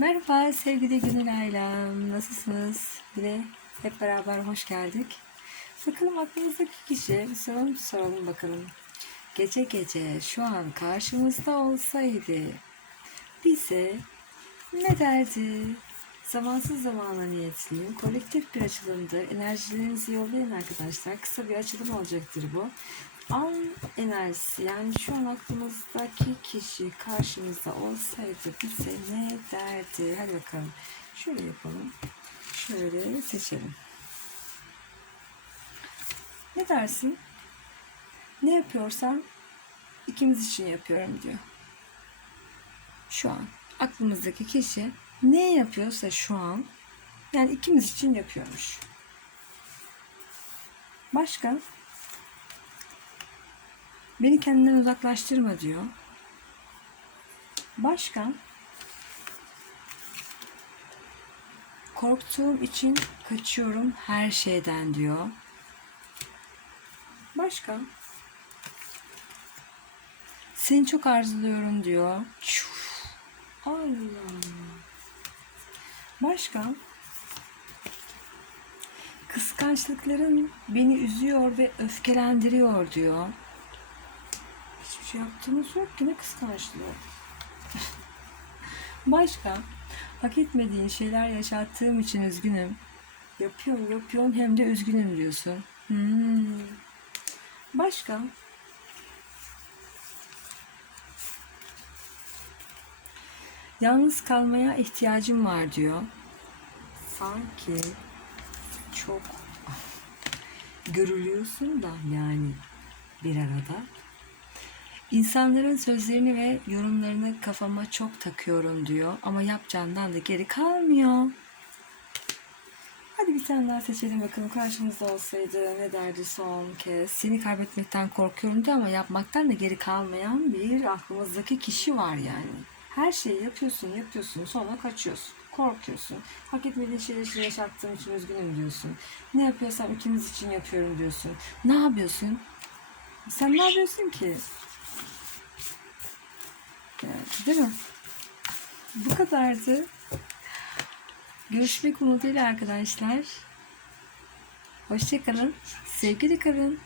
Merhaba sevgili Gönül ailem. Nasılsınız? Yine hep beraber hoş geldik. Bakalım aklınızdaki kişi soralım, soralım bakalım. Gece gece şu an karşımızda olsaydı bize ne derdi? Zamansız zamana niyetliyim. Kolektif bir açılımdır. Enerjilerinizi yollayın arkadaşlar. Kısa bir açılım olacaktır bu. An enerjisi yani şu an aklımızdaki kişi karşımızda olsaydı bize ne derdi? Hadi bakalım. Şöyle yapalım. Şöyle seçelim. Ne dersin? Ne yapıyorsam ikimiz için yapıyorum diyor. Şu an aklımızdaki kişi ne yapıyorsa şu an yani ikimiz için yapıyormuş. Başka? Beni kendinden uzaklaştırma diyor. Başka? Korktuğum için kaçıyorum her şeyden diyor. Başka? Seni çok arzuluyorum diyor. Allah. Başka? Kıskançlıkların beni üzüyor ve öfkelendiriyor diyor. Şey yaptığımız yok ki ne kıskançlığı. Başka? Hak etmediğin şeyler yaşattığım için üzgünüm. Yapıyorum yapıyorum hem de üzgünüm diyorsun. Hmm. Başka? Yalnız kalmaya ihtiyacım var diyor. Sanki çok görülüyorsun da yani bir arada. İnsanların sözlerini ve yorumlarını kafama çok takıyorum diyor ama yapacağından da geri kalmıyor. Hadi bir tane daha seçelim bakalım karşımızda olsaydı ne derdi son kez. Seni kaybetmekten korkuyorum diyor ama yapmaktan da geri kalmayan bir aklımızdaki kişi var yani. Her şeyi yapıyorsun yapıyorsun sonra kaçıyorsun. Korkuyorsun. Hak etmediğin şeyler için yaşattığım için üzgünüm diyorsun. Ne yapıyorsam ikimiz için yapıyorum diyorsun. Ne yapıyorsun? Sen ne yapıyorsun ki? Değil mi? Bu kadardı. Görüşmek umuduyla arkadaşlar. Hoşçakalın. Sevgili kalın.